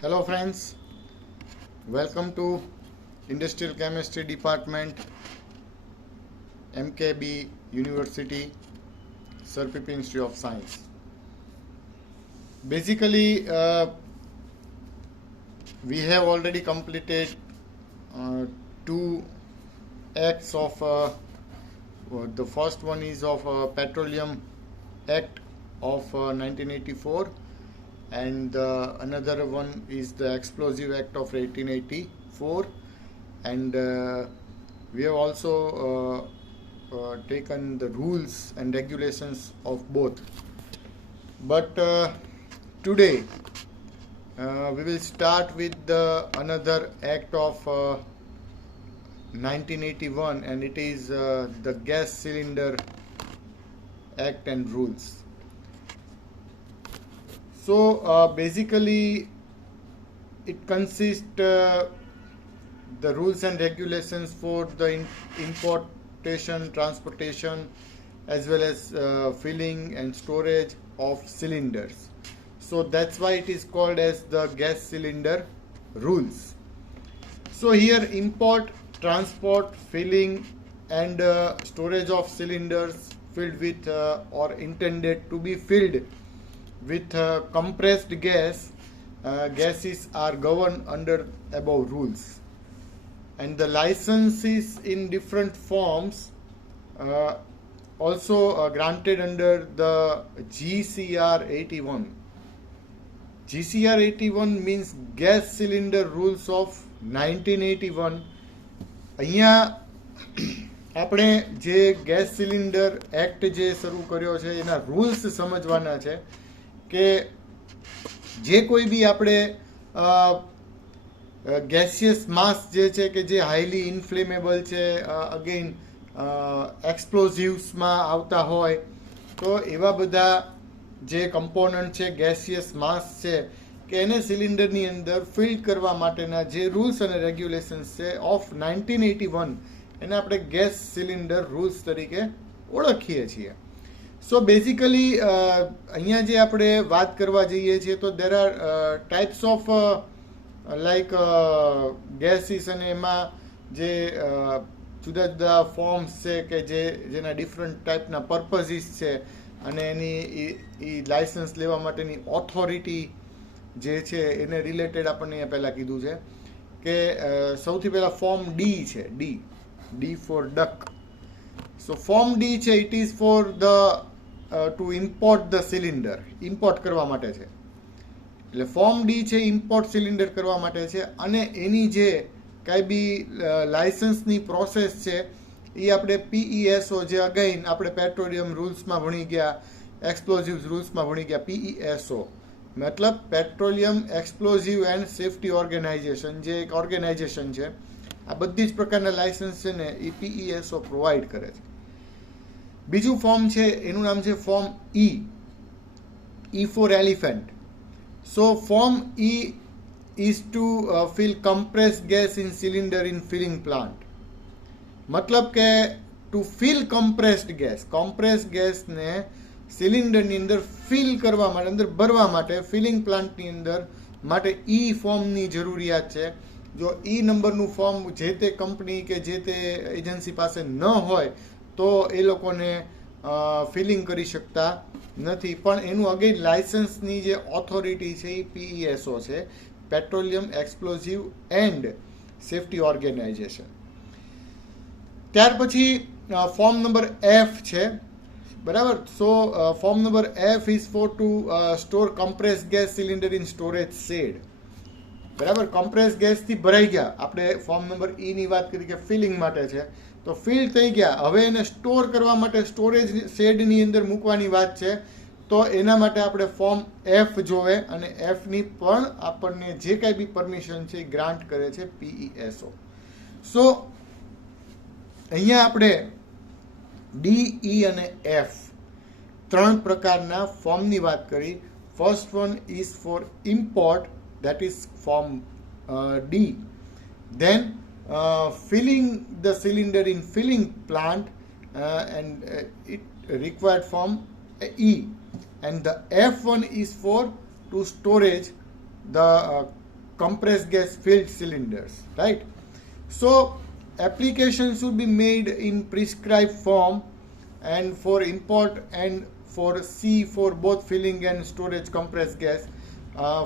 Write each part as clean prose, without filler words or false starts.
Hello friends, welcome to Industrial Chemistry Department, MKB University, Sir P.P. Institute of Science. Basically, we have already completed two acts of the first one is of Petroleum Act of 1984, and another one is the Explosive Act of 1884, and we have also taken the rules and regulations of both. But today we will start with another act of 1981, and it is the Gas Cylinder Act and Rules. So basically it consists the rules and regulations for the importation, transportation, as well as filling and storage of cylinders. So that's why it is called as the gas cylinder rules. So here import, transport, filling and storage of cylinders filled with or intended to be filled with compressed gases are governed under above rules, and the licenses in different forms also granted under the GCR 81. GCR 81 means Gas Cylinder Rules of 1981. અહીંયા આપણે જે gas cylinder act જે શરૂ કર્યો છે એના rules સમજવાના છે કે જે કોઈ બી આપણે ગેસિયસ માસ જે છે કે જે હાઈલી ઇન્ફ્લેમેબલ છે, અગેન એક્સપ્લોઝિવ્સમાં આવતા હોય, તો એવા બધા જે કમ્પોનન્ટ છે, ગેસિયસ માસ છે, કે એને સિલિન્ડરની અંદર ફિલ કરવા માટેના જે રૂલ્સ અને રેગ્યુલેશન્સ છે ઓફ 1981 એને આપણે ગેસ સિલિન્ડર રૂલ્સ તરીકે ઓળખીએ છીએ. સો બેઝિકલી અહીંયા જે આપણે વાત કરવા જઈએ છીએ તો there are types of like gases, અને એમાં જે જુદા જુદા ફોર્મ્સ છે કે જેના ડિફરન્ટ ટાઈપના પર્પઝીસ છે, અને એની એ લાઇસન્સ લેવા માટેની ઓથોરિટી જે છે એને રિલેટેડ આપણને અહીંયા પહેલાં કીધું છે કે સૌથી પહેલાં ફોર્મ ડી છે, D for duck. So form D છે, it is for to import the cylinder, import કરવા માટે છે. એટલે ફોર્મ ડી છે ઇમ્પોર્ટ સિલિન્ડર કરવા માટે છે, અને એની જે કાંઈ બી લાઇસન્સની પ્રોસેસ છે એ આપણે PESO, જે અગેન આપણે પેટ્રોલિયમ રૂલ્સમાં ભણી ગયા, એક્સપ્લોઝિવ રૂલ્સમાં ભણી ગયા, PESO મતલબ petroleum explosive and safety organisation, જે એક ઓર્ગેનાઇઝેશન છે, આ બધી જ પ્રકારના લાઇસન્સ છે ને એ PESO પ્રોવાઈડ કરે છે. બીજું ફોર્મ છે એનું નામ છે form E for elephant. So form E is to fill compressed gas in cylinder in filling plant. મતલબ કે ટુ ફિલ કમ્પ્રેસ્ડ ગેસને સિલિન્ડરની અંદર ફિલ કરવા માટે, અંદર ભરવા માટે, ફિલિંગ પ્લાન્ટની અંદર માટે ઈ ફોર્મની જરૂરિયાત છે. જો ઈ નંબરનું ફોર્મ જે તે કંપની કે જે તે એજન્સી પાસે ન હોય તો એ લોકોને ફિલિંગ કરી શકતા નથી. પણ એનું અગેન લાઇસન્સની જે ઓથોરિટી છે એ PESO છે, petroleum explosive and safety organisation. ત્યાર પછી ફોર્મ નંબર F છે, બરાબર. So form number F is for to store compress gas cylinder in storage shed. બરાબર, કમ્પ્રેસ ગેસથી ભરાઈ ગયા, આપણે ફોર્મ નંબર E ની વાત કરી કે ફિલિંગ માટે છે, તો ફિલ થઈ ગયા, હવે એને સ્ટોર કરવા માટે સ્ટોરેજ શેડની અંદર મૂકવાની વાત છે, તો એના માટે આપણે ફોર્મ F જોવે, અને Fની પણ આપણને જે કાંઈ બી પરમિશન છે એ ગ્રાન્ટ કરે છે PESO. સો અહીંયા આપણે D, E અને F ત્રણ પ્રકારના ફોર્મની વાત કરી. First one is four import, that is form D. Then filling the cylinder in filling plant, and it required form E. And the F1 is for to storage the compressed gas filled cylinders, right? So application should be made in prescribed form and for import and for C for both filling and storage compressed gas.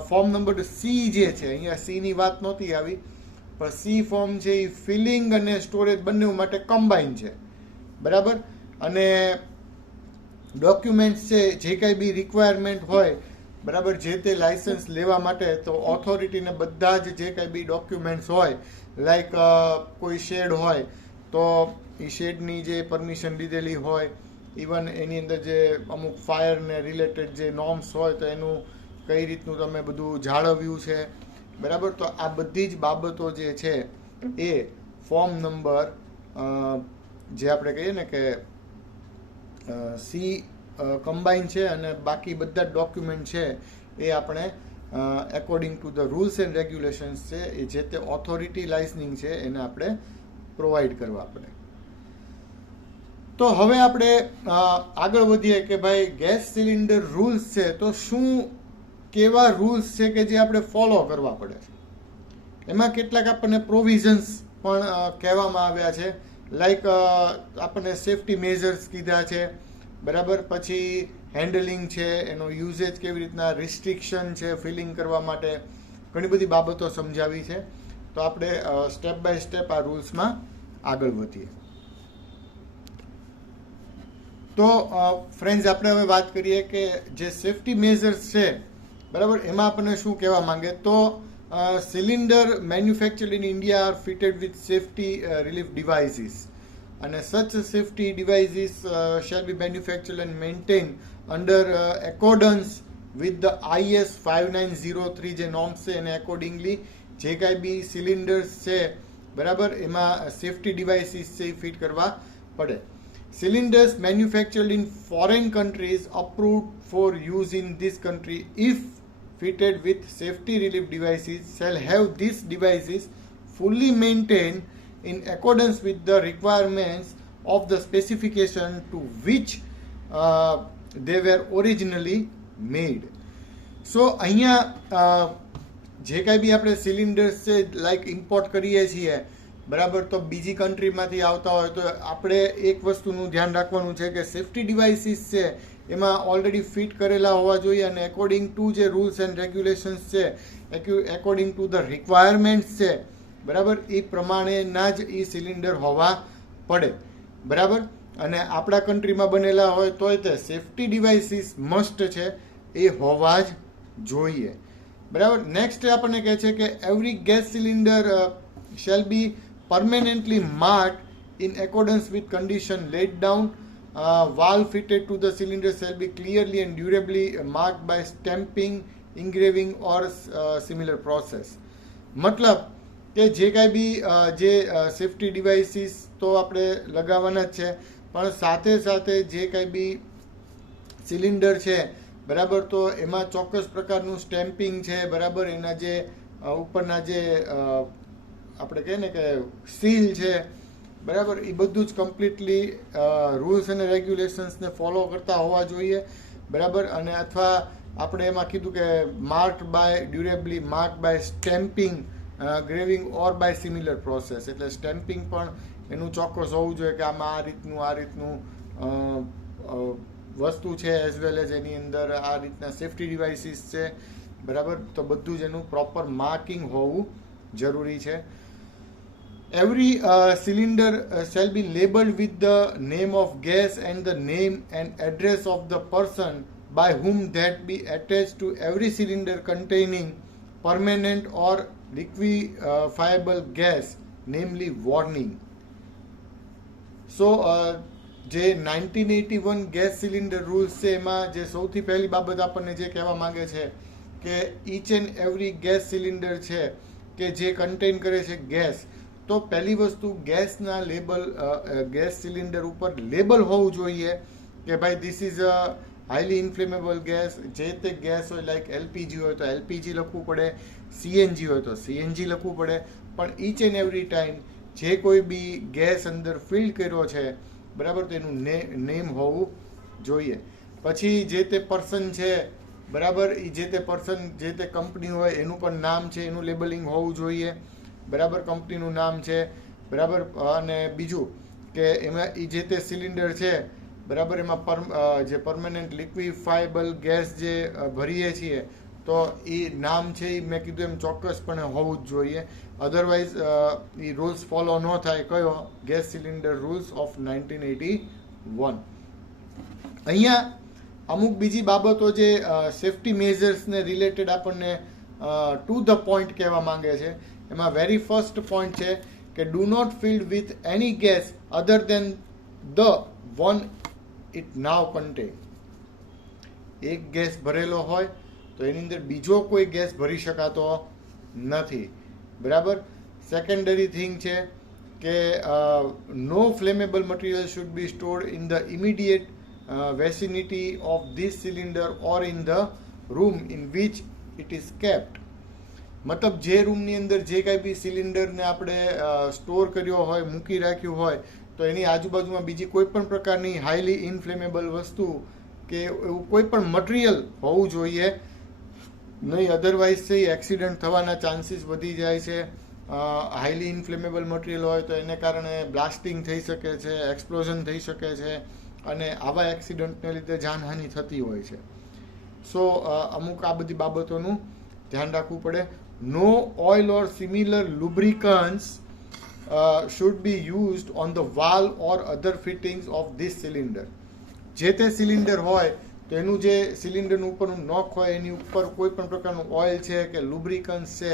Form number C જે છે, અહીંયા C ની વાત નહોતી આવી, પણ C form છે એ feeling અને સ્ટોરેજ બંને માટે કમ્બાઈન છે, બરાબર. અને ડોક્યુમેન્ટ્સ છે, જે કાંઈ બી રિક્વાયરમેન્ટ હોય, બરાબર, જે તે લાયસન્સ લેવા માટે, તો ઓથોરિટીને બધા જ જે કાંઈ બી ડોક્યુમેન્ટ્સ હોય, લાઈક કોઈ શેડ હોય તો એ શેડની જે પરમિશન લીધેલી હોય, ઇવન એની અંદર જે અમુક ફાયરને રિલેટેડ જે નોર્મ્સ હોય તો એનું કઈ રીતનું તમે બધું જાળવ્યું છે, બરાબર. તો આ બધી જ બાબતો જે છે એ ફોર્મ નંબર જે આપણે કહીએ ને કે C કમ્બાઈન છે, અને બાકી બધા ડોક્યુમેન્ટ છે એ આપણે according to the rules and regulations છે એ જે તે ઓથોરિટી લાઇસનિંગ છે એને આપણે પ્રોવાઈડ કરવા પડે. તો હવે આપણે આગળ વધીએ કે ભાઈ ગેસ સિલિન્ડર રૂલ્સ છે, તો શું કેવા રૂલ્સ છે કે જે આપણે ફોલો કરવા પડે છે. એમાં કેટલાક આપણને પ્રોવિઝન્સ પણ કહેવામાં આવ્યા છે, લાઈક આપણને સેફટી મેઝર્સ કીધા છે, બરાબર. પછી હેન્ડલિંગ છે, એનો યુઝેજ કેવી રીતના, રિસ્ટ્રિક્શન છે ફિલિંગ કરવા માટે, ઘણી બધી બાબતો સમજાવી છે. તો આપણે સ્ટેપ બાય સ્ટેપ આ રૂલ્સમાં આગળ વધીએ. તો ફ્રેન્ડ્સ, આપણે હવે વાત કરીએ કે જે સેફટી મેઝર્સ છે, બરાબર, એમાં આપણને શું કહેવા માંગે. તો cylinder manufactured in India are fitted with safety relief devices, અને such safety devices shall be manufactured and maintain under accordance with the IS 5903 જે નોર્મ્સ છે એને એકોર્ડિંગલી જે કાંઈ બી સિલિન્ડર્સ છે, બરાબર, એમાં સેફટી ડિવાઇસીસ છે એ ફિટ કરવા પડે. Cylinders manufactured in foreign countries approved for use in this country if fitted with safety relief devices shall have these devices fully maintained in accordance with the requirements of the specification to which they were originally made. So અહીંયા જે કાંઈ બી આપણે cylinders છે like import કરીએ છીએ, બરાબર, તો બીજી કન્ટ્રીમાંથી આવતા હોય તો આપણે એક વસ્તુનું ધ્યાન રાખવાનું છે કે સેફટી ડિવાઇસીસ છે એમાં ઓલરેડી ફિટ કરેલા હોવા જોઈએ, અને એકોર્ડિંગ ટુ જે રૂલ્સ એન્ડ રેગ્યુલેશન્સ છે, એકોર્ડિંગ ટુ ધ રિક્વાયરમેન્ટ્સ છે, બરાબર, એ પ્રમાણેના જ એ સિલિન્ડર હોવા પડે, બરાબર. અને આપણા કન્ટ્રીમાં બનેલા હોય તોય તે સેફટી ડિવાઇસીસ મસ્ટ છે એ હોવા જ જોઈએ, બરાબર. નેક્સ્ટ આપણને કહે છે કે every gas cylinder shall be permanently marked in accordance with condition laid down. Valve fitted to the cylinder shall be clearly and durably marked by stamping, engraving or similar process. મતલબ કે જે કાંઈ બી જે safety devices તો આપણે લગાવવાના જ છે, પણ સાથે સાથે જે કાંઈ બી સિલિન્ડર છે, બરાબર, તો એમાં ચોક્કસ પ્રકારનું સ્ટેમ્પિંગ છે, બરાબર, એના જે ઉપરના જે આપણે કહીએ ને કે સીલ છે, બરાબર, એ બધું જ કમ્પ્લીટલી રૂલ્સ અને રેગ્યુલેશન્સને ફોલો કરતા હોવા જોઈએ, બરાબર. અને અથવા આપણે એમાં કીધું કે mark by durably, mark by stamping, graving or by similar process, એટલે સ્ટેમ્પિંગ પણ એનું ચોક્કસ હોવું જોઈએ કે આમાં આ રીતનું વસ્તુ છે, એઝ વેલ એઝ એની અંદર આ રીતના સેફટી ડિવાઇસીસ છે, બરાબર. તો બધું જ એનું પ્રોપર માર્કિંગ હોવું જરૂરી છે. Every cylinder shall be labeled with the name of gas and the name and address of the person by whom that be attached to every cylinder containing permanent or liquefiable gas, namely warning. So જે 1981 gas cylinder rules છે એમાં જે સૌથી પહેલી બાબત આપણને જે કહેવા માંગે છે કે each and every gas cylinder છે કે જે કન્ટેન કરે છે ગેસ, તો પહેલી વસ્તુ ગેસના લેબલ, ગેસ સિલિન્ડર ઉપર લેબલ હોવું જોઈએ કે ભાઈ this is a highly inflammable gas. જે તે ગેસ હોય, લાઈક એલપીજી હોય તો એલપીજી લખવું પડે, સીએનજી હોય તો સીએનજી લખવું પડે, પણ ઈચ એન્ડ એવરી ટાઈમ જે કોઈ બી ગેસ અંદર ફિલ કર્યો છે, બરાબર, તો એનું નેમ હોવું જોઈએ. પછી જે તે પર્સન છે બરાબર. એ જે તે પર્સન, જે તે કંપની હોય એનું પણ નામ છે, એનું લેબલિંગ હોવું જોઈએ, બરાબર, કંપનીનું નામ છે, બરાબર. અને બીજું કે એમાં એ જે તે સિલિન્ડર છે, બરાબર, એમાં જે પરમેનન્ટ લિક્વિફાયેબલ ગેસ જે ભરીએ છીએ તો એ નામ છે એ મેં કીધું એમ ચોક્કસપણે હોવું જ જોઈએ. અધરવાઇઝ એ રૂલ્સ ફોલો ન થાય. કયો? Gas cylinder rules of 1981. અહીંયા અમુક બીજી બાબતો જે સેફટી મેઝર્સને રિલેટેડ આપણને ટુ ધ પોઈન્ટ કહેવા માંગે છે. એમાં વેરી ફર્સ્ટ પોઈન્ટ છે કે do not filled with any gas other than the one it now contain. એક ગેસ ભરેલો હોય તો એની અંદર બીજો કોઈ ગેસ ભરી શકાતો નથી, બરાબર. સેકન્ડરી થિંગ છે કે no flammable material should be stored in the immediate vicinity of this cylinder or in the room in which it is kept. મતલબ જે રૂમની અંદર જે કાંઈ બી સિલિન્ડરને આપણે સ્ટોર કર્યો હોય, મૂકી રાખ્યું હોય, તો એની આજુબાજુમાં બીજી કોઈ પણ પ્રકારની હાઈલી ઇનફ્લેમેબલ વસ્તુ કે એવું કોઈ પણ મટીરિયલ હોવું જોઈએ નહીં. અધરવાઇઝ છે એક્સિડન્ટ થવાના ચાન્સીસ વધી જાય છે. હાઈલી ઇનફ્લેમેબલ મટીરિયલ હોય તો એને કારણે બ્લાસ્ટિંગ થઈ શકે છે, એક્સપ્લોઝન થઈ શકે છે, અને આવા એક્સિડન્ટને લીધે જાનહાનિ થતી હોય છે. સો અમુક આ બધી બાબતોનું ધ્યાન રાખવું પડે. No oil or similar lubricants should be used on the valve or other fittings of this cylinder. જે તે સિલિન્ડર હોય તો એનું જે સિલિન્ડરનું ઉપરનું નોક હોય એની ઉપર કોઈ પણ પ્રકારનું ઓઇલ છે કે લુબ્રિકન્ટ્સ છે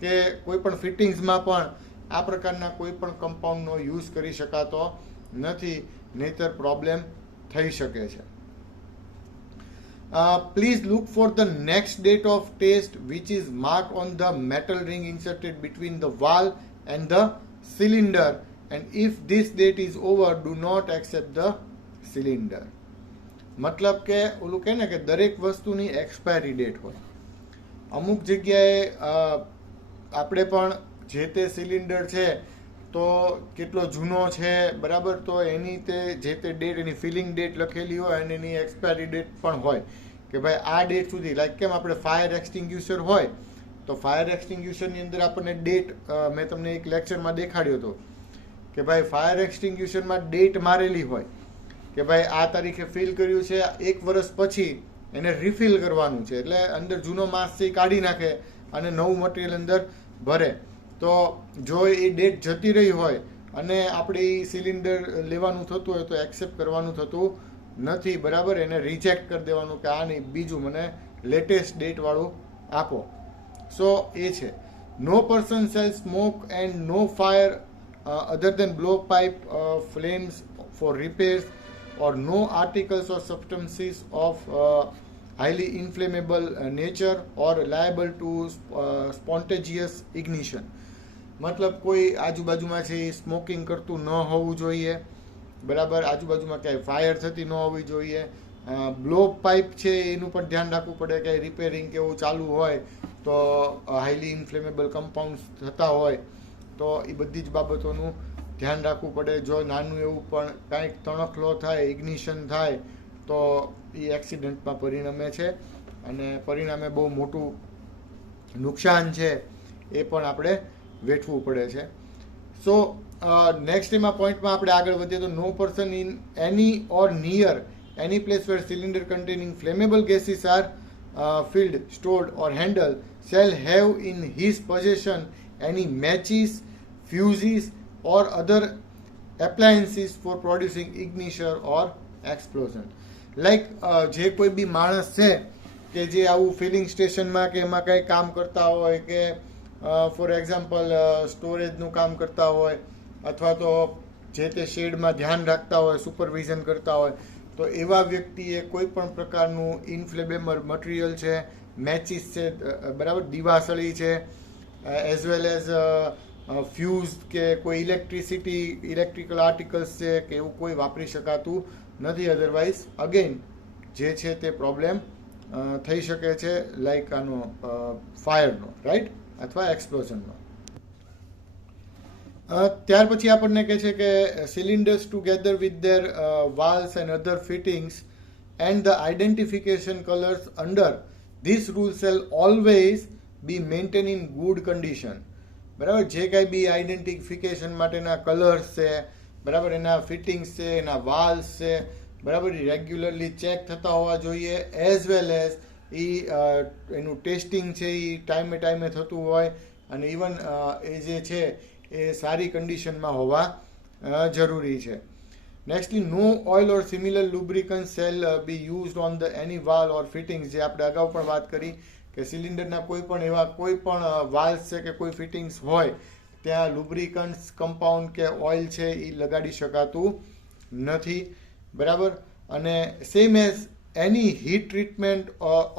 કે કોઈ પણ ફિટિંગ્સમાં પણ આ પ્રકારના કોઈ પણ કમ્પાઉન્ડનો યુઝ કરી શકાતો નથી, નહીતર પ્રોબ્લેમ થઈ શકે છે. Please look for the next date of test which is mark on the metal ring inserted between the valve and the cylinder and if this date is over do not accept the cylinder. મતલબ કે ઓલું કહે ને કે દરેક વસ્તુની expiry date હોય. અમુક જગ્યાએ આપણે પણ જે તે સિલિન્ડર છે તો કેટલો જૂનો છે, બરાબર, તો એની જે તે ડેટ, એની ફિલિંગ ડેટ લખેલી હોય અને એની એક્સપાયરી ડેટ પણ હોય કે ભાઈ આ ડેટ સુધી. લાઈક કેમ આપણે ફાયર એક્સટિંગ્યુશર હોય તો ફાયર એક્સટિંગ્યુશરની અંદર આપણને ડેટ, મેં તમને એક લેક્ચરમાં દેખાડ્યો હતો કે ભાઈ ફાયર એક્સટિંગ્યુશરમાં ડેટ મારેલી હોય કે ભાઈ આ તારીખે ફિલ કર્યું છે, 1 વર્ષ પછી એને રિફિલ કરવાનું છે, એટલે અંદર જૂનો માસ છે એ કાઢી નાખે અને નવું મટીરિયલ અંદર ભરે. તો જો એ ડેટ જતી રહી હોય અને આપણે એ સિલિન્ડર લેવાનું થતું હોય તો એક્સેપ્ટ કરવાનું થતું નથી, બરાબર. એને રિજેક્ટ કરી દેવાનું કે આ નહીં, બીજું મને લેટેસ્ટ ડેટવાળું આપો. સો એ છે. No person shall smoke and no fire other than blow pipe flames for repairs or no articles or substances of highly inflammable nature or liable to spontaneous ignition. મતલબ કોઈ આજુબાજુમાં છે એ સ્મોકિંગ કરતું ન હોવું જોઈએ, બરાબર. આજુબાજુમાં ક્યાંય ફાયર થતી ન હોવી જોઈએ. બ્લો પાઇપ છે એનું પણ ધ્યાન રાખવું પડે કે રિપેરિંગ કે એવું ચાલુ હોય તો હાઈલી ઇન્ફ્લેમેબલ કમ્પાઉન્ડ્સ થતા હોય તો એ બધી જ બાબતોનું ધ્યાન રાખવું પડે. જો નાનું એવું પણ કાંઈક તણખલો થાય, ઇગ્નિશન થાય તો એ એક્સિડન્ટમાં પરિણમે છે અને પરિણામે બહુ મોટું નુકસાન છે એ પણ આપણે વેઠવું પડે છે. સો નેક્સ્ટ એમાં પોઈન્ટમાં આપણે આગળ વધીએ તો no person in any or near any place where cylinder containing flammable gases are filled, stored or handled shall have in his possession any matches, fuses or other appliances for producing ignition or explosion. Like જે કોઈ બી માણસ છે કે જે આવું feeling સ્ટેશનમાં કે એમાં કંઈ કામ કરતા હોય કે ફોર એક્ઝામ્પલ સ્ટોરેજનું કામ કરતા હોય અથવા તો જે તે શેડમાં ધ્યાન રાખતા હોય, સુપરવિઝન કરતા હોય, તો એવા વ્યક્તિએ કોઈ પણ પ્રકારનું ઇનફ્લેમેબલ મટીરિયલ છે, મેચિસ છે, બરાબર, દીવાસળી છે, એઝ વેલ એઝ ફ્યુઝ કે કોઈ ઇલેક્ટ્રિકલ આર્ટિકલ્સ છે કે એવું કોઈ વાપરી શકાતું નથી. અધરવાઇઝ અગેન જે છે તે પ્રોબ્લેમ થઈ શકે છે, લાઈક આનો ફાયરનો, રાઈટ, અથવા એક્સપ્લોઝનનો. ત્યાર પછી આપણને કહે છે કે cylinders together with their valves and other fittings and the identification colors under this rule shall always be maintained in good condition. બરાબર, જે કાંઈ બી આઈડેન્ટિફિકેશન માટેના કલર્સ છે, બરાબર, એના ફિટિંગ્સ છે, એના વાલ્સ છે, બરાબર, રેગ્યુલરલી ચેક થતા હોવા જોઈએ, એઝ વેલ એઝ એનું ટેસ્ટિંગ છે એ ટાઈમે ટાઈમે થતું હોય, અને ઇવન એ જે છે એ સારી કન્ડિશનમાં હોવા જરૂરી છે. Nextly, no oil or similar lubricant shall be used on the any valve or fittings. જે આપણે અગાઉ પણ વાત કરી કે સિલિન્ડરના કોઈ પણ એવા કોઈ પણ વાલ્સ છે કે કોઈ ફિટિંગ્સ હોય ત્યાં લુબ્રિકન્ટ્સ કમ્પાઉન્ડ કે ઓઇલ છે એ લગાડી શકાતું નથી. બરાબર, અને same as any heat treatment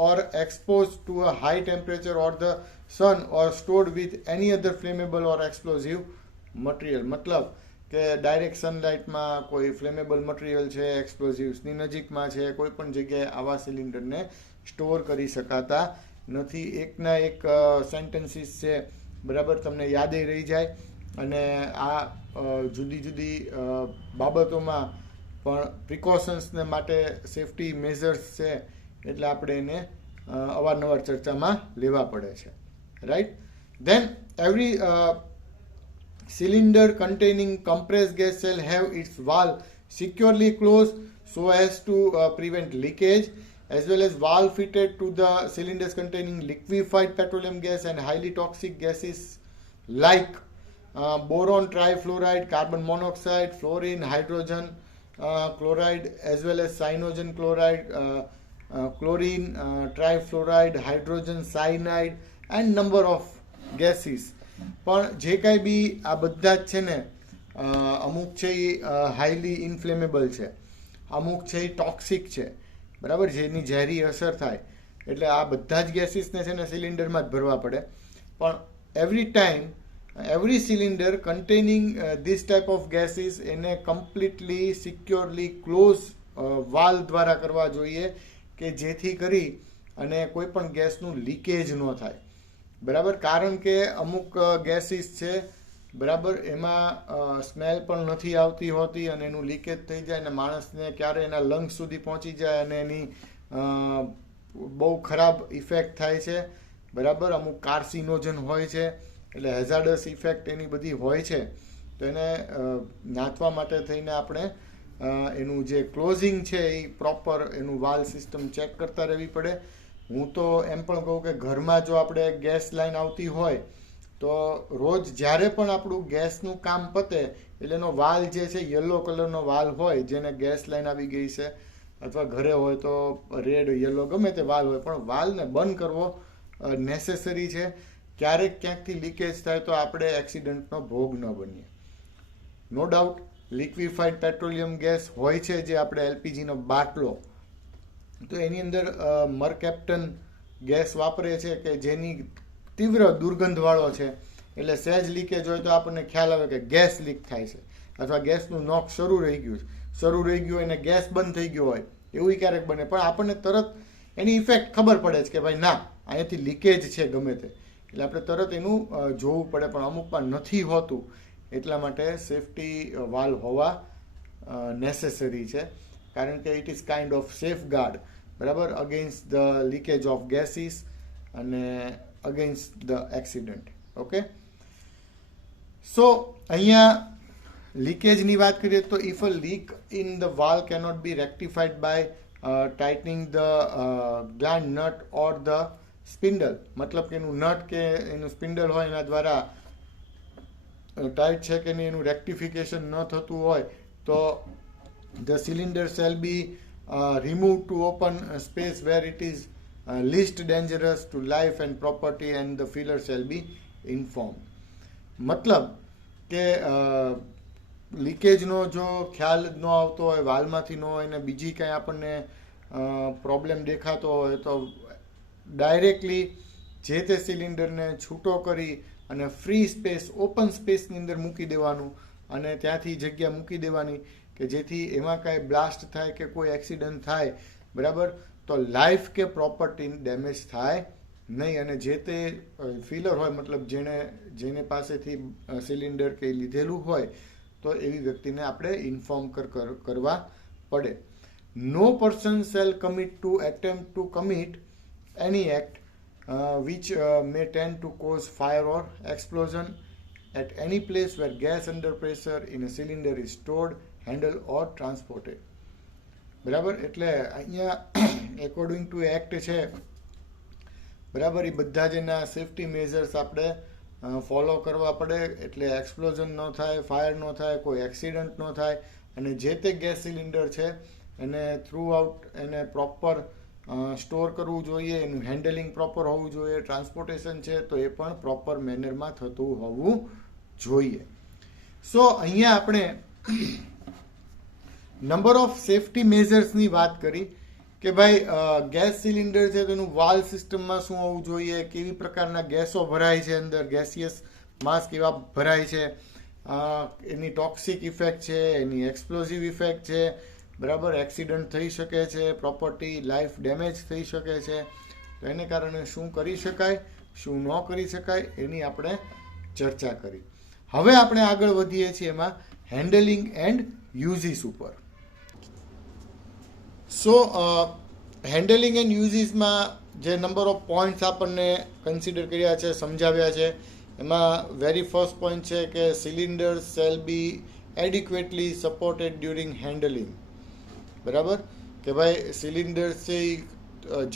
or exposed to a high temperature or the sun or stored with any other flammable or explosive material. મતલબ કે ડાયરેક્ટ સનલાઇટમાં કોઈ ફ્લેમેબલ મટીરિયલ છે, એક્સપ્લોઝિવ્સની નજીકમાં છે, કોઈ પણ જગ્યાએ આવા સિલિન્ડરને સ્ટોર કરી શકાતા નથી. એકના એક સેન્ટેન્સીસ છે, બરાબર, તમને યાદ રહી જાય, અને આ જુદી જુદી બાબતોમાં પણ પ્રિકોશન્સને માટે સેફટી મેઝર્સ છે, એટલે આપણે એને અવારનવાર ચર્ચામાં લેવા પડે છે. Right, then every cylinder containing compressed gas shall have its valve securely closed so as to prevent leakage, as well as valve fitted to the cylinders containing liquefied petroleum gas and highly toxic gases like boron trifluoride, carbon monoxide, fluorine, hydrogen chloride, as well as cyanogen chloride, chlorine, trifluoride, hydrogen cyanide and number of gases. પણ જે કાંઈ બી આ બધા જ છે ને, અમુક છે એ હાઈલી ઇન્ફ્લેમેબલ છે, અમુક છે એ ટોક્સિક છે, બરાબર, જેની ઝેરી અસર થાય, એટલે આ બધા જ ગેસીસને છે ને સિલિન્ડરમાં જ ભરવા પડે. પણ every time every cylinder containing this type of gases એને કમ્પ્લીટલી સિક્યોરલી ક્લોઝ વાલ દ્વારા કરવા જોઈએ, કે જેથી કરી અને કોઈ પણ ગેસનું લીકેજ ન થાય. બરાબર, કારણ કે અમુક ગેસીસ છે, બરાબર, એમાં સ્મેલ પણ નથી આવતી હોતી, અને એનું લીકેજ થઈ જાય અને માણસને ક્યારે એના લંગ્સ સુધી પહોંચી જાય અને એની બહુ ખરાબ ઇફેક્ટ થાય છે. બરાબર, અમુક કાર્સિનોજન હોય છે, એટલે હેઝાર્ડસ ઇફેક્ટ એની બધી હોય છે. તો એને નાથવા માટે થઈને આપણે એનું જે ક્લોઝિંગ છે એ પ્રોપર એનું વાલ સિસ્ટમ ચેક કરતા રહેવી પડે. હું તો એમ પણ કહું કે ઘરમાં જો આપણે ગેસ લાઈન આવતી હોય તો રોજ જ્યારે પણ આપણું ગેસનું કામ પતે એટલે એનો વાલ જે છે યલો કલરનો વાલ હોય, જેને ગેસ લાઈન આવી ગઈ છે, અથવા ઘરે હોય તો રેડ, યલો, ગમે તે વાલ હોય, પણ વાલને બંધ કરવો નેસેસરી છે. ક્યારેક ક્યાંકથી લીકેજ થાય તો આપણે એક્સિડન્ટનો ભોગ ન બનીએ. No doubt liquefied petroleum gas હોય છે, જે આપણે એલપીજીનો બાટલો, તો એની અંદર મરકેપ્ટન ગેસ વાપરે છે, કે જેની તીવ્ર દુર્ગંધવાળો છે, એટલે સહેજ લીકેજ હોય તો આપણને ખ્યાલ આવે કે ગેસ લીક થાય છે, અથવા ગેસનું નોક શરૂ રહી ગયું અને ગેસ બંધ થઈ ગયો હોય, એવું ક્યારેક બને. પણ આપણને તરત એની ઇફેક્ટ ખબર પડે છે કે ભાઈ ના, અહીંયાથી લીકેજ છે ગમે તે, એટલે આપણે તરત એનું જોવું પડે. પણ અમુકમાં નથી હોતું, એટલા માટે સેફટી વાલ્વ હોવા નેસેસરી છે, કારણ કે it is kind of safeguard, બરાબર, against the leakage of gases અને against the accident. Okay, so અહીંયા લીકેજની વાત કરીએ તો if a leak in the valve cannot be rectified by tightening the gland nut or the spindle. મતલબ કે એનું નટ કે એનું સ્પિન્ડલ હોય એના દ્વારા ટાઈટ છે કે નહીં એનું રેક્ટિફિકેશન ન થતું હોય તો the cylinder shall be removed to open space where it is least dangerous to life and property, and the filler shall be informed. મતલબ કે લીકેજનો જો ખ્યાલ જ ન આવતો હોય, વાલમાંથી ન હોય, ને બીજી કાંઈ આપણને પ્રોબ્લેમ દેખાતો હોય તો ડાયરેક્ટલી જે તે સિલિન્ડરને છૂટો કરી અને ફ્રી સ્પેસ, ઓપન સ્પેસની અંદર મૂકી દેવાનું, અને ત્યાંથી જગ્યા મૂકી દેવાની કે જેથી એમાં કાંઈ બ્લાસ્ટ થાય કે કોઈ એક્સિડન્ટ થાય, બરાબર, તો લાઈફ કે પ્રોપર્ટી ડેમેજ થાય નહીં. અને જે તે ફિલર હોય, મતલબ જેને પાસેથી સિલિન્ડર કંઈ લીધેલું હોય, તો એવી વ્યક્તિને આપણે ઇન્ફોર્મ કરવા પડે. no person shall commit to attempt to commit any act which may tend to cause fire or explosion at any place where gas under pressure in a cylinder is stored, handled or transported. બરાબર, એટલે અહીંયા according to act છે, બરાબર, એ બધા જ એના safety measures આપણે follow કરવા પડે, એટલે એક્સપ્લોઝન ન થાય, ફાયર ન થાય, કોઈ એક્સિડન્ટ ન થાય, અને જે તે ગેસ સિલિન્ડર છે એને થ્રુ આઉટ એને પ્રોપર સ્ટોર કરવું જોઈએ, એનું હેન્ડલિંગ પ્રોપર હોવું જોઈએ, ટ્રાન્સપોર્ટેશન છે તો એ પણ પ્રોપર મેનરમાં થતું હોવું જોઈએ. સો અહીંયા આપણે નંબર ઓફ સેફટી મેઝર્સની વાત કરી કે ભાઈ ગેસ સિલિન્ડર છે તો એનું વાલ સિસ્ટમમાં શું હોવું જોઈએ, કેવી પ્રકારના ગેસો ભરાય છે અંદર, ગેસિયસ માસ કેવા ભરાય છે, એની ટોક્સિક ઇફેક્ટ છે, એની એક્સપ્લોઝિવ ઇફેક્ટ છે, બરાબર, એક્સિડન્ટ થઈ શકે છે, પ્રોપર્ટી લાઈફ ડેમેજ થઈ શકે છે, તો એને કારણે શું કરી શકાય, શું ન કરી શકાય, એની આપણે ચર્ચા કરી. હવે આપણે આગળ વધીએ છીએ એમાં હેન્ડલિંગ એન્ડ યુઝિસ ઉપર. સો હેન્ડલિંગ એન્ડ યુઝિસમાં જે નંબર ઓફ પોઈન્ટ્સ આપણને કન્સિડર કર્યા છે, સમજાવ્યા છે, એમાં વેરી ફર્સ્ટ પોઈન્ટ છે કે cylinder shall be adequately supported during handling. બરાબર, કે ભાઈ સિલિન્ડર છે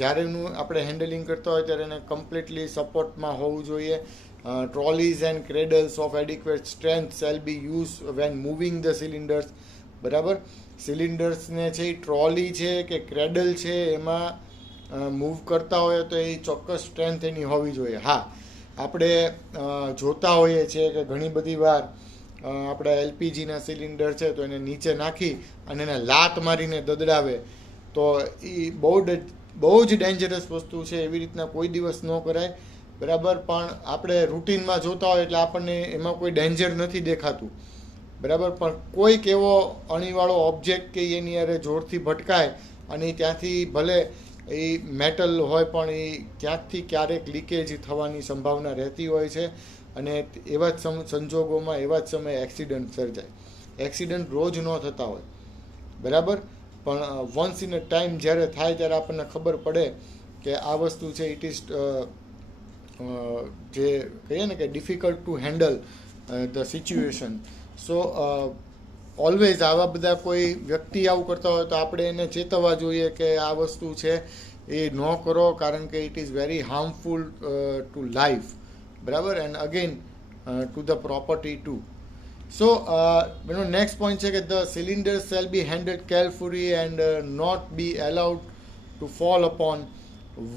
જ્યારે આપણે હેન્ડલિંગ કરતા હોય ત્યારે એને કમ્પ્લીટલી સપોર્ટમાં હોવું જોઈએ. Trolleys and cradles of adequate strength shall be use when moving the cylinders. બરાબર, સિલિન્ડર્સને છે એ ટ્રોલી છે કે ક્રેડલ છે એમાં મૂવ કરતા હોય તો એ ચોક્કસ સ્ટ્રેન્થ એની હોવી જોઈએ. હા, આપણે જોતા હોઈએ છીએ કે ઘણી બધી વાર આપણા એલપીજીના સિલિન્ડર છે તો એને નીચે નાખી અને એને લાત મારીને દદડાવે તો એ બહુ જ ડેન્જરસ વસ્તુ છે, એવી રીતના કોઈ દિવસ ન કરાય. બરાબર, પણ આપણે રૂટીનમાં જોતા હોય એટલે આપણને એમાં કોઈ ડેન્જર નથી દેખાતું. બરાબર, પણ કોઈક એવો અણીવાળો ઓબ્જેક્ટ કે એની અરે જોરથી ભટકાય અને ત્યાંથી ભલે એ મેટલ હોય પણ એ ક્યાંકથી ક્યારેક લીકેજ થવાની સંભાવના રહેતી હોય છે, અને એવા જ સંજોગોમાં એવા જ સમયે એક્સિડન્ટ સર્જાય. એક્સિડન્ટ રોજ ન થતા હોય, બરાબર, પણ વન્સ ઇન અ ટાઈમ જ્યારે થાય ત્યારે આપણને ખબર પડે કે આ વસ્તુ છે ઇટ ઇઝ જે કહીએ ને કે difficult to handle the situation. So always આવા બધા કોઈ વ્યક્તિ આવું કરતા હોય તો આપણે એને ચેતવવા જોઈએ કે આ વસ્તુ છે એ ન કરો, કારણ કે it is very harmful to life. બરાબર, and again to the property too. So એનો નેક્સ્ટ પોઈન્ટ છે કે the cylinder shall be handled carefully and not be allowed to fall upon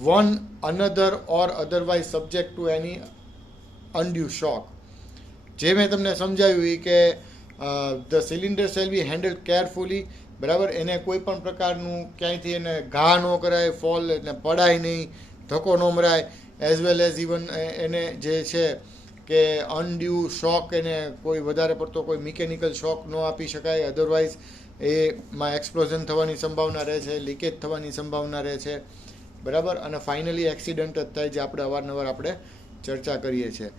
one another or otherwise subject to any undue shock. જે મેં તમને સમજાવ્યું એ કે the cylinder shall be handled carefully. બરાબર, એને કોઈ પણ પ્રકારનું ક્યાંયથી એને ઘા ન કરાય, ફોલ એટલે પડાય નહીં, ધક્કો ન મરાય, એઝ વેલ એઝ ઇવન એને જે છે કે અનડ્યુ શોક, એને કોઈ વધારે પડતો કોઈ મિકેનિકલ શોક ન આપી શકાય, અધરવાઇઝ એમાં એક્સપ્લોઝન થવાની સંભાવના રહે છે, લીકેજ થવાની સંભાવના રહે છે. બરાબર, અને ફાઇનલી એક્સિડન્ટ જ થાય, જે આપણે અવારનવાર આપણે ચર્ચા કરીએ છીએ.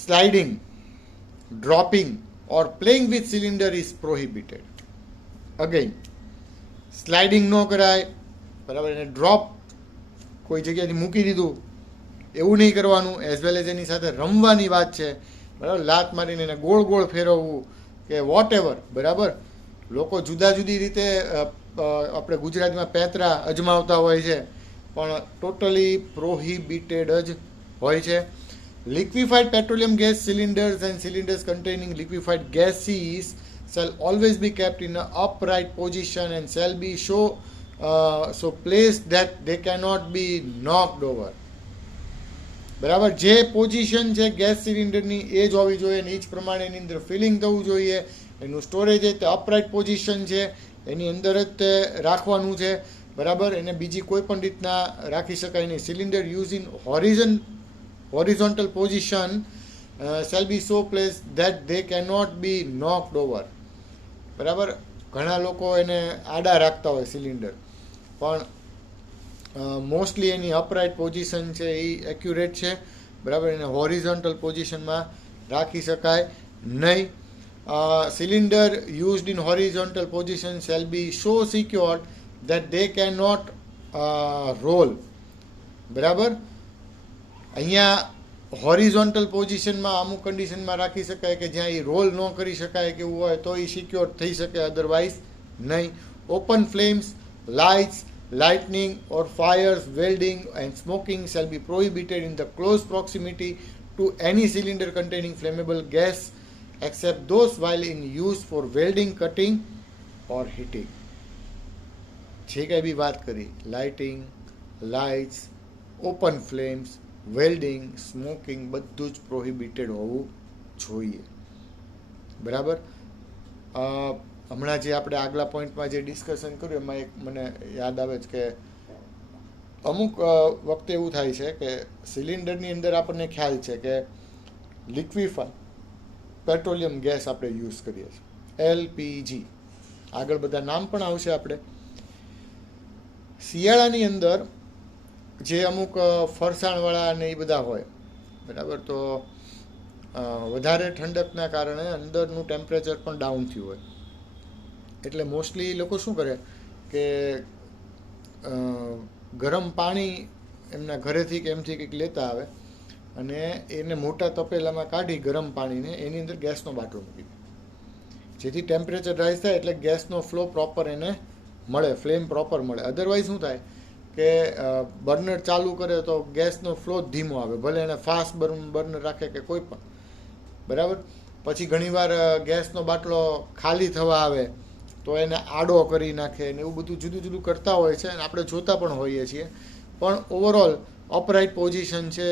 Sliding, dropping or playing with cylinder is prohibited. Again sliding ન કરાય, બરાબર, એને ડ્રોપ કોઈ જગ્યાએથી મૂકી દીધું એવું નહીં કરવાનું, એઝ વેલ એઝ એની સાથે રમવાની વાત છે. બરાબર, લાત મારીને એને ગોળ ગોળ ફેરવવું કે વોટ એવર. બરાબર, લોકો જુદા જુદી રીતે આપણે ગુજરાતીમાં પેંતરા અજમાવતા હોય છે, પણ ટોટલી પ્રોહિબિટેડ જ હોય છે. Liquefied petroleum gas cylinders and cylinders containing liquefied gases shall always be kept in an upright position and shall be so placed that they cannot be knocked over. બરાબર, જે પોઝિશન છે gas સિલિન્ડરની એ જ હોવી જોઈએ, એ જ પ્રમાણે એની અંદર ફિલિંગ થવું જોઈએ. એનું સ્ટોરેજ એ તે અપરાઇટ પોઝિશન છે એની અંદર જ તે રાખવાનું છે. બરાબર, એને બીજી કોઈ પણ રીતના રાખી શકાય નહીં. Cylinder use in horizontal position shall be so placed that they cannot be knocked over. બરાબર, ઘણા લોકો એને આડા રાખતા હોય સિલિન્ડર, પણ મોસ્ટલી એની અપરાઇટ પોઝિશન છે એ એક્યુરેટ છે. બરાબર, એને હોરિઝોન્ટલ પોઝિશનમાં રાખી શકાય નહીં. cylinder used in horizontal position shall be so secured that they cannot roll. બરાબર, અહીંયા હોરિઝોન્ટલ પોઝિશનમાં અમુક કન્ડિશનમાં રાખી શકાય કે જ્યાં એ રોલ ન કરી શકાય કે એવું હોય તો એ સિક્યોર થઈ શકે, અધરવાઇઝ નહીં. Open flames, lights, lightning or fires, welding and smoking shall be prohibited in the close proximity to any cylinder containing flammable gas except those while in use for welding, cutting or heating. જે કંઈ બી વાત કરી, lighting, lights, open flames, welding, smoking બધું જ prohibited હોવું જોઈએ. બરાબર. હમણાં જે આપણે આગલા પોઈન્ટમાં જે ડિસ્કશન કર્યું એમાં એક મને યાદ આવે છે કે અમુક વખતે એવું થાય છે કે સિલિન્ડરની અંદર આપણને ખ્યાલ છે કે લિક્વિફાઈ પેટ્રોલિયમ ગેસ આપણે યુઝ કરીએ છીએ, એલપીજી, આગળ બધા નામ પણ આવશે. આપણે શિયાળાની અંદર જે અમુક ફરસાણવાળા અને એ બધા હોય, બરાબર, તો વધારે ઠંડકના કારણે અંદરનું ટેમ્પરેચર પણ ડાઉન થયું હોય, એટલે મોસ્ટલી લોકો શું કરે કે ગરમ પાણી એમના ઘરેથી કે એમથી કંઈક લેતા આવે અને એને મોટા તપેલામાં કાઢી ગરમ પાણીને એની અંદર ગેસનો બાટલો મૂકી દે, જેથી ટેમ્પરેચર રાઇઝ થાય એટલે ગેસનો ફ્લો પ્રોપર એને મળે, ફ્લેમ પ્રોપર મળે. અધરવાઇઝ શું થાય કે બર્નર ચાલુ કરે તો ગેસનો ફ્લો જ ધીમો આવે, ભલે એને ફાસ્ટ બર્નર રાખે કે કોઈ પણ, બરાબર. પછી ઘણીવાર ગેસનો બાટલો ખાલી થવા આવે તો એને આડો કરી નાખે ને એવું બધું જુદું જુદું કરતા હોય છે અને આપણે જોતા પણ હોઈએ છીએ. પણ ઓવરઓલ અપરાઇટ પોઝિશન છે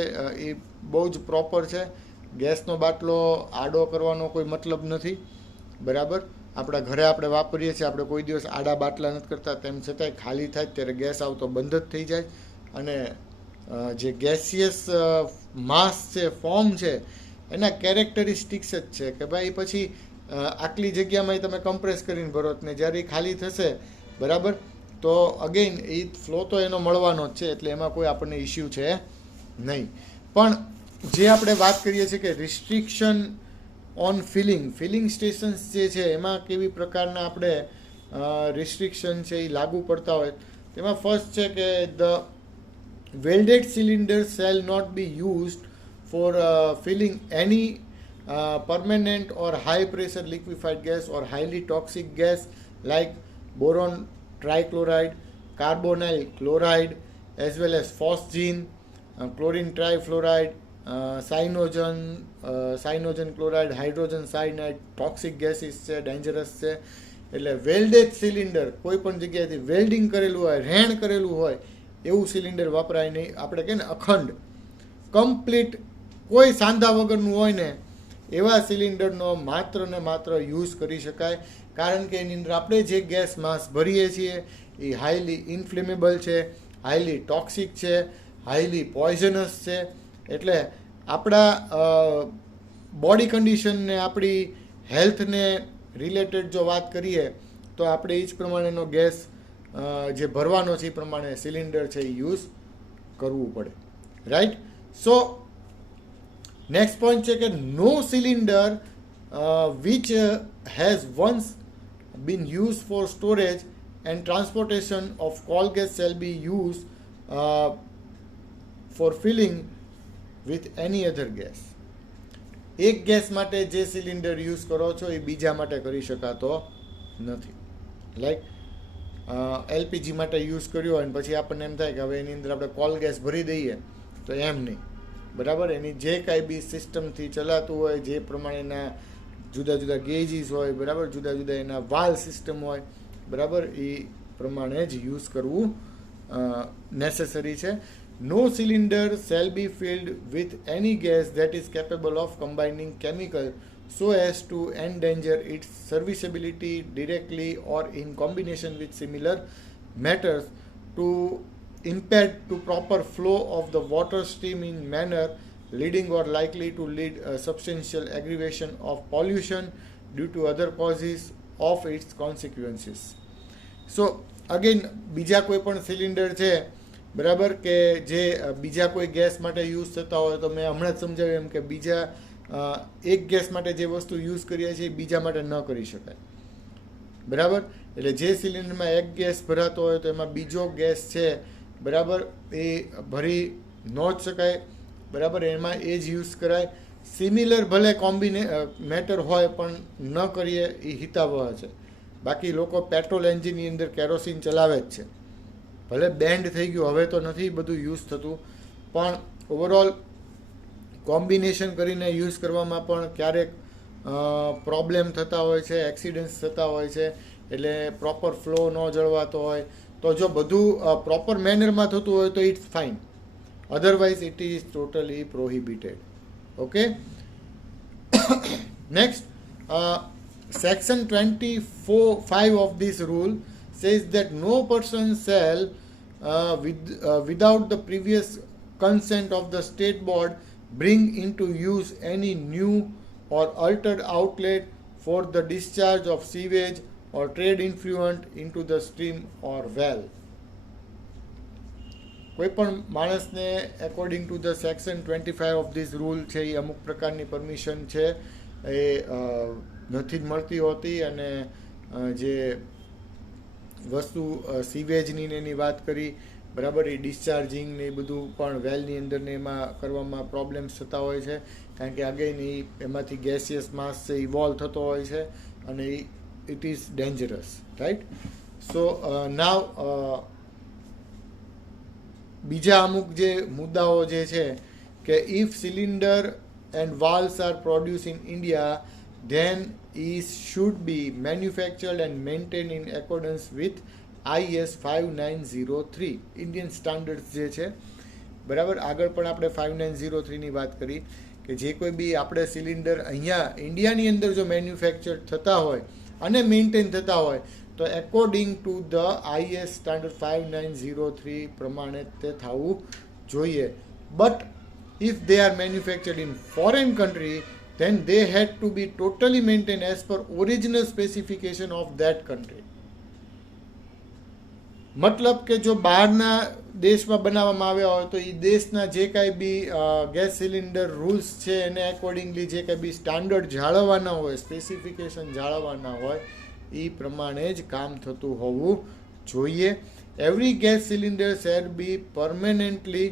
એ બહુ જ પ્રોપર છે. ગેસનો બાટલો આડો કરવાનો કોઈ મતલબ નથી, બરાબર. આપણા ઘરે આપણે વાપરીએ છીએ, આપણે કોઈ દિવસ આડા બાટલા નથી કરતા, તેમ છતાંય ખાલી થાય ત્યારે ગેસ આવતો બંધ જ થઈ જાય. અને જે ગેસિયસ માસ છે, ફોર્મ છે, એના કેરેક્ટરિસ્ટિક્સ જ છે કે ભાઈ પછી આટલી જગ્યામાં તમે કમ્પ્રેસ કરીને ભરો ને જ્યારે ખાલી થશે, બરાબર, તો અગેઇન એ ફ્લો તો એનો મળવાનો જ છે, એટલે એમાં કોઈ આપણને ઇસ્યુ છે નહીં. પણ જે આપણે વાત કરીએ છીએ કે રિસ્ટ્રિક્શન ઓન ફિલિંગ સ્ટેશન્સ જે છે એમાં કેવી પ્રકારના આપણે રિસ્ટ્રિક્શન છે એ લાગુ પડતા હોય, તેમાં ફર્સ્ટ છે કે the welded cylinder shall not be used for filling any permanent or high pressure liquefied gas or highly toxic gas like boron trichloride, carbonyl chloride, as well as phosgene, chlorine trifluoride, cyanogen chloride, hydrogen cyanide, toxic gases છે, dangerous છે. એટલે welded cylinder કોઈ પણ જગ્યાએથી welding કરેલું હોય, રેણ કરેલું હોય એવું સિલિન્ડર વપરાય નહીં. આપણે કહીએ ને અખંડ, કમ્પ્લીટ, કોઈ સાંધા વગરનું હોય ને એવા સિલિન્ડરનો માત્ર ને માત્ર યુઝ કરી શકાય. કારણ કે એની અંદર આપણે જે ગેસ માસ ભરીએ છીએ એ હાઈલી ઇન્ફ્લેમેબલ છે, હાઈલી ટોક્સિક છે, હાઈલી પોઈઝનસ છે. એટલે આપણા બોડી કન્ડિશનને, આપણી હેલ્થને રિલેટેડ જો વાત કરીએ તો આપણે એ જ પ્રમાણેનો ગેસ જે ભરવાનો છે એ પ્રમાણે સિલિન્ડર છે એ યુઝ કરવું પડે, રાઈટ. સો નેક્સ્ટ પોઈન્ટ છે કે no cylinder which has once been use for storage and transportation of coal gas shall be use for filling with any other gas. એક ગેસ માટે જે સિલિન્ડર યુઝ કરો છો એ બીજા માટે કરી શકાતો નથી. લાઈક એલપીજી માટે યુઝ કર્યો હોય ને પછી આપણને એમ થાય કે હવે એની અંદર આપણે કોલ ગેસ ભરી દઈએ, તો એમ નહીં, બરાબર. એની જે કાંઈ બી સિસ્ટમથી ચલાતું હોય, જે પ્રમાણેના જુદા જુદા ગેજીસ હોય, બરાબર, જુદા જુદા એના વાલ સિસ્ટમ હોય, બરાબર, એ પ્રમાણે જ યુઝ કરવું નેસેસરી છે. No cylinder shall be filled with any gas that is capable of combining chemical so as to endanger its serviceability directly or in combination with similar matters, to impede to proper flow of the water stream in manner leading or likely to lead a substantial aggravation of pollution due to other causes of its consequences. So again બીજા કોઈ પણ cylinder છે, બરાબર, કે જે બીજા કોઈ gas માટે યુઝ થતા હોય તો મેં હમણાં જ સમજાવ્યું એમ કે બીજા એક ગેસ માટે જે વસ્તુ યુઝ કરીએ છીએ બીજા માટે ન કરી શકાય. બરાબર, એટલે જે સિલિન્ડરમાં એક ગેસ ભરાતો હોય તો એમાં બીજો ગેસ છે બરાબર એ ભરી ન જ શકાય. બરાબર, એમાં એ જ યુઝ કરાય. સિમિલર ભલે મેટર હોય પણ ન કરીએ એ હિતાવહ છે. બાકી લોકો પેટ્રોલ એન્જિનની અંદર કેરોસીન ચલાવે જ છે. ભલે બેન્ડ થઈ ગયું, હવે તો નથી બધું યુઝ થતું, પણ ઓવરઓલ કોમ્બિનેશન કરીને યુઝ કરવામાં પણ ક્યારેક પ્રોબ્લેમ થતા હોય છે, એક્સિડન્ટ્સ થતા હોય છે. એટલે પ્રોપર ફ્લો ન જળવાતો હોય તો જો બધું પ્રોપર મેનરમાં થતું હોય તો it's fine, otherwise it is totally prohibited. Okay, next, section 25 of this rule says that no person shall without the previous consent of the state board bring into use any new or altered outlet for the discharge of sewage or trade effluent into the stream or well. કોઈ પણ માણસને according to the section 25 of this rule છે એ અમુક પ્રકારની permission છે એ નથી જ મળતી હોતી. અને જે વસ્તુ સીવેજની ને એની વાત કરી બરાબર, એ ડિસ્ચાર્જિંગ ને એ બધું પણ વેલની અંદર ને એમાં કરવામાં પ્રોબ્લેમ્સ થતા હોય છે, કારણ કે અગેન એમાંથી ગેસિયસ માસ છે ઇવોલ્વ થતો હોય છે અને it is dangerous, right. So now બીજા અમુક જે મુદ્દાઓ જે છે કે if cylinder and valves are produce in India then it should be manufactured and maintained in accordance with IS 5903 Indian standards જે છે બરાબર. આગળ પણ આપણે 5903 ની વાત કરી કે જે કોઈ બી આપણે સિલિન્ડર અહીંયા ઇન્ડિયાની અંદર જો મેન્યુફેક્ચર થતા હોય અને મેન્ટેન થતા હોય તો according to the IS standard 5903 પ્રમાણે તે થવું જોઈએ. But if they are manufactured in foreign country then they had to be totally maintained as per original specification of that country. મતલબ કે જો બહારના દેશમાં બનાવવામાં આવ્યા હોય તો એ દેશના જે કાંઈ બી ગેસ સિલિન્ડર રૂલ્સ છે એને એકોર્ડિંગલી જે કાંઈ બી સ્ટાન્ડર્ડ જાળવવાના હોય, સ્પેસિફિકેશન જાળવવાના હોય એ પ્રમાણે જ કામ થતું હોવું જોઈએ. એવરી ગેસ સિલિન્ડર શેર બી પરમેનન્ટલી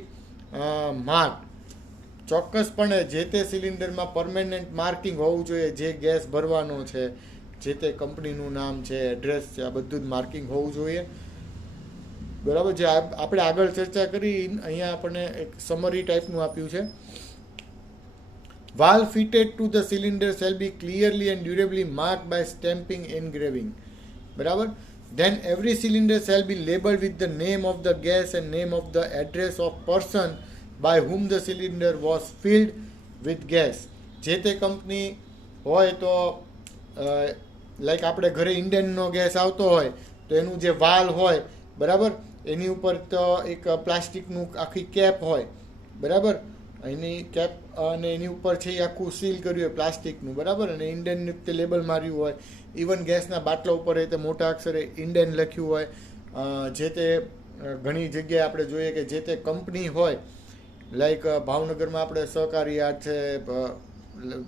માર્ક, ચોક્કસપણે જે તે સિલિન્ડરમાં પરમેનન્ટ માર્કિંગ હોવું જોઈએ. જે ગેસ ભરવાનો છે, જે તે કંપનીનું નામ છે, એડ્રેસ છે, આ બધું જ માર્કિંગ હોવું જોઈએ. બરાબર, જે આપણે આગળ ચર્ચા કરી અહીંયા આપણને એક સમરી ટાઈપનું આપ્યું છે. Valve fitted to the cylinder shall be clearly and durably marked by stamping engraving. બરાબર, then every cylinder shall be labeled with the name of the gas and name of the address of person by whom the cylinder was filled with gas. જે તે company હોય તો like આપણે ઘરે ઇન્ડિયનનો gas આવતો હોય તો એનું જે વાલ હોય બરાબર એની ઉપર તો એક પ્લાસ્ટિકનું આખી કેપ હોય બરાબર, એની કેપ અને એની ઉપર છે એ આખું સીલ કર્યું હોય પ્લાસ્ટિકનું બરાબર, અને ઇન્ડિયન તે લેબલ માર્યું હોય. ઇવન ગેસના બાટલા ઉપર એ તે મોટા અક્ષરે ઇન્ડિયન લખ્યું હોય. જે તે ઘણી જગ્યાએ આપણે જોઈએ કે જે તે કંપની હોય, લાઈક ભાવનગરમાં આપણે સહકારી આર્ટ છે,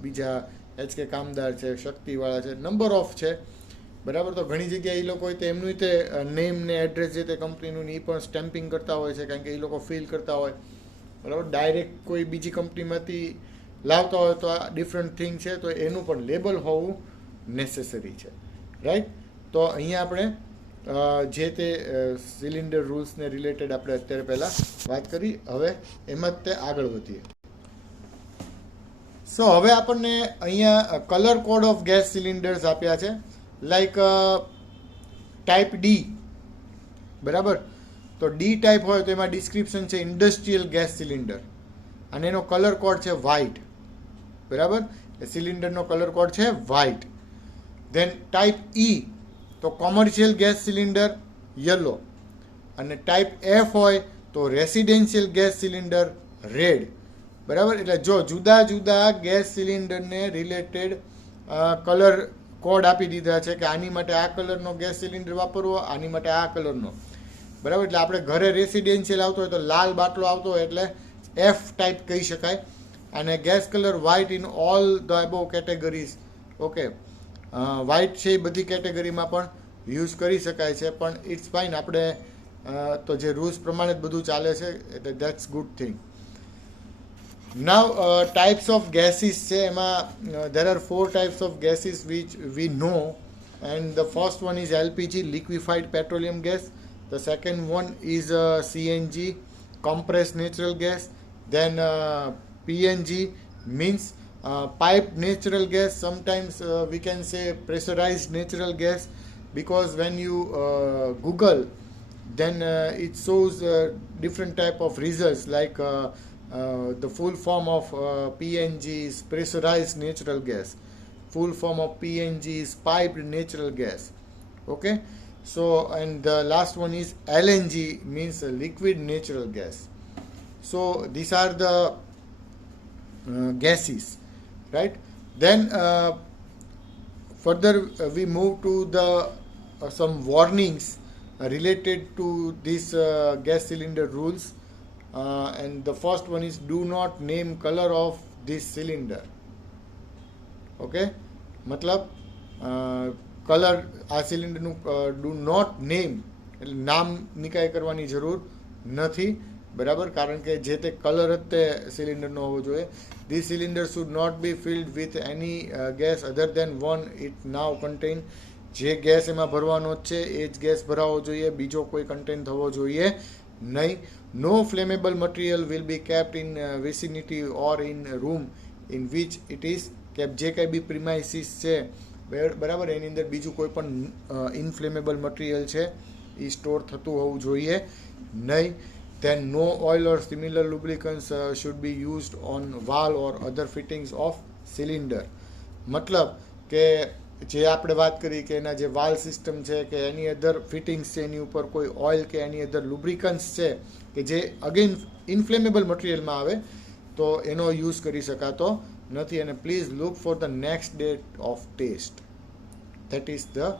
બીજા HK કામદાર છે, શક્તિવાળા છે, નંબર ઓફ છે બરાબર. તો ઘણી જગ્યાએ એ લોકો તે એમનું તે નેમ ને એડ્રેસ જે તે કંપનીનું એ પણ સ્ટેમ્પિંગ કરતા હોય છે, કારણ કે એ લોકો ફીલ કરતા હોય બરાબર. ડાયરેક્ટ કોઈ બીજી કંપનીમાંથી લાવતા હોય તો આ ડિફરન્ટ થિંગ છે, તો એનું પણ લેબલ હોવું નેસેસરી છે, રાઈટ. તો અહીંયા આપણે જે તે સિલિન્ડર રૂલ્સને રિલેટેડ આપણે અત્યારે પહેલાં વાત કરી, હવે એમાં જ તે આગળ વધીએ. સો હવે આપણને અહીંયા colour code of gas cylinders આપ્યા છે, લાઈક ટાઈપ ડી બરાબર. તો ડી ટાઈપ હોય તો એમાં ડિસ્ક્રિપ્શન છે ઇન્ડસ્ટ્રીયલ ગેસ સિલિન્ડર અને એનો કલર કોડ છે વ્હાઇટ બરાબર. એ સિલિન્ડરનો કલર કોડ છે વ્હાઇટ. ધેન ટાઈપ ઈ તો કોમર્શિયલ ગેસ સિલિન્ડર યલો, અને ટાઈપ એફ હોય તો રેસિડેન્શિયલ ગેસ સિલિન્ડર રેડ બરાબર. એટલે જો જુદા જુદા ગેસ સિલિન્ડરને રિલેટેડ કલર કોડ આપી દીધા છે કે આની માટે આ કલરનો ગેસ સિલિન્ડર વાપરવો, આની માટે આ કલરનો બરાબર. એટલે આપણે ઘરે રેસિડેન્શિયલ આવતો હોય તો લાલ બાટલો આવતો હોય એટલે એફ ટાઈપ કહી શકાય, અને gas colour white in all the above categories. Okay, white છે એ બધી કેટેગરીમાં પણ યુઝ કરી શકાય છે, પણ ઇટ્સ ફાઇન. આપણે તો જે રૂલ્સ પ્રમાણે જ બધું ચાલે છે, એટલે that's good thing. Now types of gases છે, એમાં there are 4 types of gases which we know, and the first one is LPG, liquefied petroleum gas. The second one is CNG, compressed natural gas. Then PNG means piped natural gas. Sometimes we can say pressurized natural gas, because when you Google, then it shows different type of results, like the full form of PNG is pressurized natural gas. Full form of PNG is piped natural gas. Okay, so and the last one is LNG, means liquid natural gas. So these are the gases, right? Then further we move to the some warnings related to these gas cylinder rules, and the first one is do not name color of this cylinder. Okay, મતલબ colour આ સિલિન્ડરનું do not name, એટલે નામની કાંઈ કરવાની જરૂર નથી, બરાબર, કારણ કે જે તે કલર જ તે સિલિન્ડરનો હોવો જોઈએ. This cylinder should not be filled with any gas other than one it now contain. જે ગેસ એમાં ભરવાનો જ છે એ જ ગેસ ભરાવો જોઈએ, બીજો કોઈ કન્ટેન થવો જોઈએ નહીં. No flammable material will be kept in vicinity or in room in which it is કે જે કંઈ બી પ્રિમાઇસીસ છે, બરાબર, એની અંદર બીજું કોઈ પણ ઇનફ્લેમેબલ મટીરિયલ છે એ સ્ટોર થતું હોવું જોઈએ નહીં. Then no oil or similar lubricants should be used on valve or other fittings of cylinder. મતલબ કે જે આપણે વાત કરી કે એના જે વાલ સિસ્ટમ છે કે એની અધર ફિટિંગ્સ છે, એની ઉપર કોઈ ઓઇલ કે એની અધર લુબ્રિકન્ટ્સ છે કે જે અગેન ઇનફ્લેમેબલ મટીરિયલમાં આવે, તો એનો યુઝ કરી શકાતો નથી. અને please look for the next date of test. That is the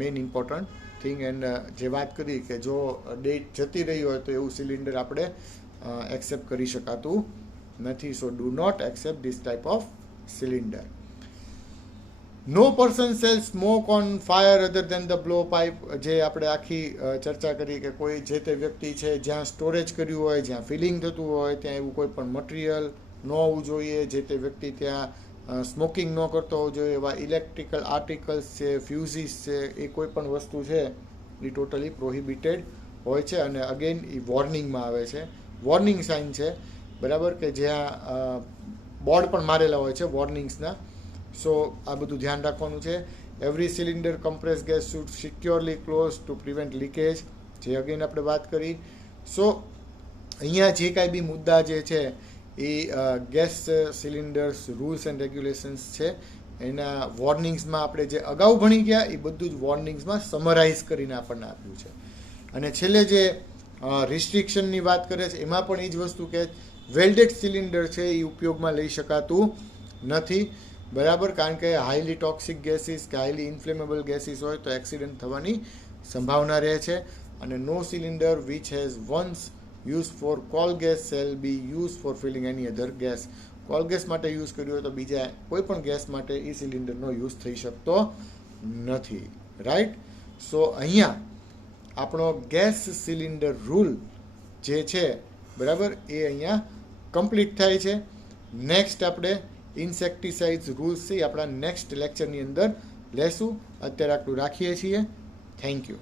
main important thing. And જે વાત કરી કે જો ડેટ જતી રહી હોય તો એવું સિલિન્ડર આપણે એક્સેપ્ટ કરી શકાતું નથી. So do not accept this type of cylinder. No person shall smoke on fire other than the blow pipe. જે આપણે આખી ચર્ચા કરી કે કોઈ જે તે વ્યક્તિ છે જ્યાં સ્ટોરેજ કર્યું હોય, જ્યાં ફિલિંગ થતું હોય, ત્યાં એવું કોઈ પણ મટીરિયલ ન હોવું જોઈએ. જે તે વ્યક્તિ ત્યાં સ્મોકિંગ ન કરતો હોવો જોઈએ. એવા ઇલેક્ટ્રિકલ આર્ટિકલ્સ છે, ફ્યુઝિસ છે, એ કોઈ પણ વસ્તુ છે એ ટોટલી પ્રોહિબિટેડ હોય છે. અને અગેન એ વોર્નિંગમાં આવે છે, વોર્નિંગ સાઇન છે, બરાબર, કે જ્યાં બોર્ડ પણ મારેલા હોય છે વોર્નિંગ્સના. સો આ બધું ધ્યાન રાખવાનું છે. Every cylinder compress gas should securely close to prevent leakage, જે અગેન આપણે વાત કરી. સો અહીંયા જે કાંઈ બી મુદ્દા જે છે એ gas cylinders rules and regulations છે, એના વોર્નિંગ્સમાં આપણે જે અગાઉ ભણી ગયા એ બધું જ વોર્નિંગ્સમાં સમરાઇઝ કરીને આપણને આપ્યું છે. અને છેલ્લે જે રિસ્ટ્રિક્શનની વાત કરે છે એમાં પણ એ જ વસ્તુ કે વેલ્ડેડ સિલિન્ડર છે એ ઉપયોગમાં લઈ શકાતું નથી, બરાબર, કારણ કે હાઈલી ટોક્સિક ગેસીસ કે હાઈલી ઇન્ફ્લેમેબલ ગેસીસ હોય તો એક્સિડન્ટ થવાની સંભાવના રહે છે. અને no cylinder which has once use for coal gas shall be use for filling any other gas. Coal gas માટે યુઝ કર્યું હોય તો બીજા કોઈ પણ ગેસ માટે એ સિલિન્ડરનો યુઝ થઈ શકતો નથી, રાઈટ. સો અહીંયા આપણો ગેસ સિલિન્ડર રૂલ જે છે, બરાબર, એ અહીંયા કમ્પ્લીટ થાય છે. નેક્સ્ટ આપણે ઇન્સેક્ટિસાઇડ્સ રૂલ્સ છે આપણા નેક્સ્ટ લેક્ચરની અંદર લેશું. અત્યારે આટલું રાખીએ છીએ. Thank you.